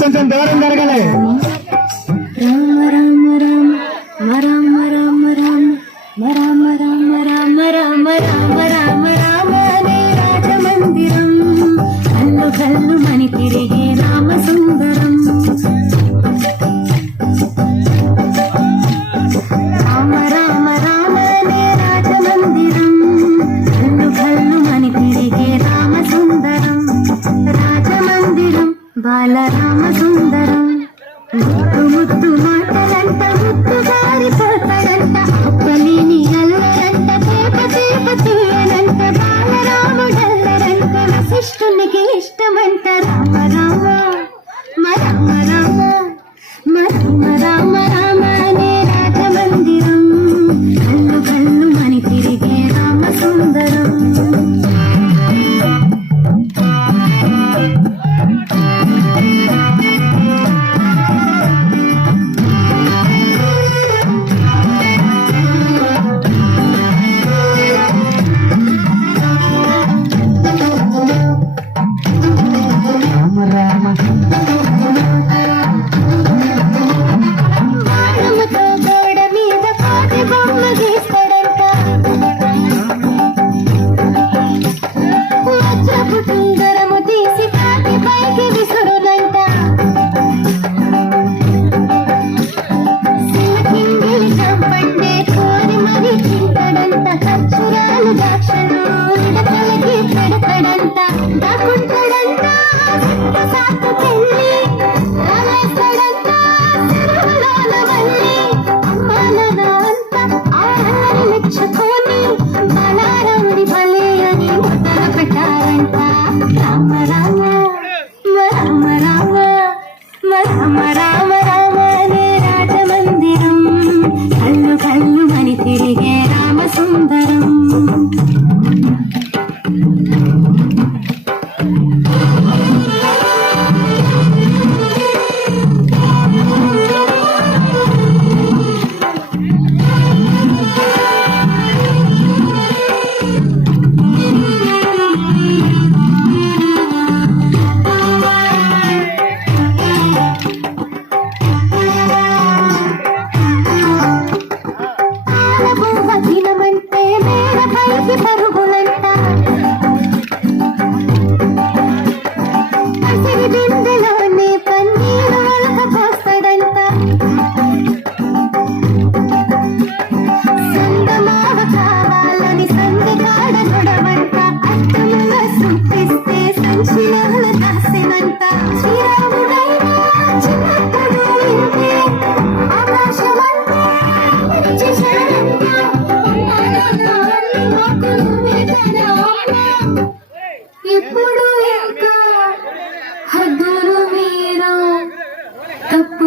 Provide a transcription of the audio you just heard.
కొంచెం దూరం జరగాలి. రాజమందిరం కల్లు కల్లు మని తిరిగే రామ సుందరం. రామ రామ రామనే రాజమందిరం కల్లు కల్లు మని తిరిగే రామ సుందరం. రాజమందిరం బాలరామ సుందరం. ముద్దు ముద్దు మాటలంట ముద్దు గారిపోతాడంట. తెలిని అల్లరంట తేప తేప తీయనంట. బాలరాముడల్లరంట వశిష్ఠునికి ఇష్టమంట. రామ రామ రామ రామ రామ రామ రామ అనే రాజమందిరం కల్లు కల్లు మని తిరిగే రామ సుందరం. రామ రామ రామ రామ రామ రామ రామ అనే రాజమందిరం కల్లు కల్లు మని తిరిగే రామ సుందరం. దినమంటే మేడ పైకి పరుగులంట. పసిరి బిందెలోనే పన్నీరు వలక పోస్తాడంట. సందమావ కావాలని సంధి కాడ నొడవంట. అర్థముగా చూపిస్తే సంచిలోన దాసెనంట. శ్రీరాముడైనా చిన్నప్పుడు వింటే ఆకాశమంతా చేశాడంట. ఇప్పుడు ఇంకా హద్దులు మీరు తప్పు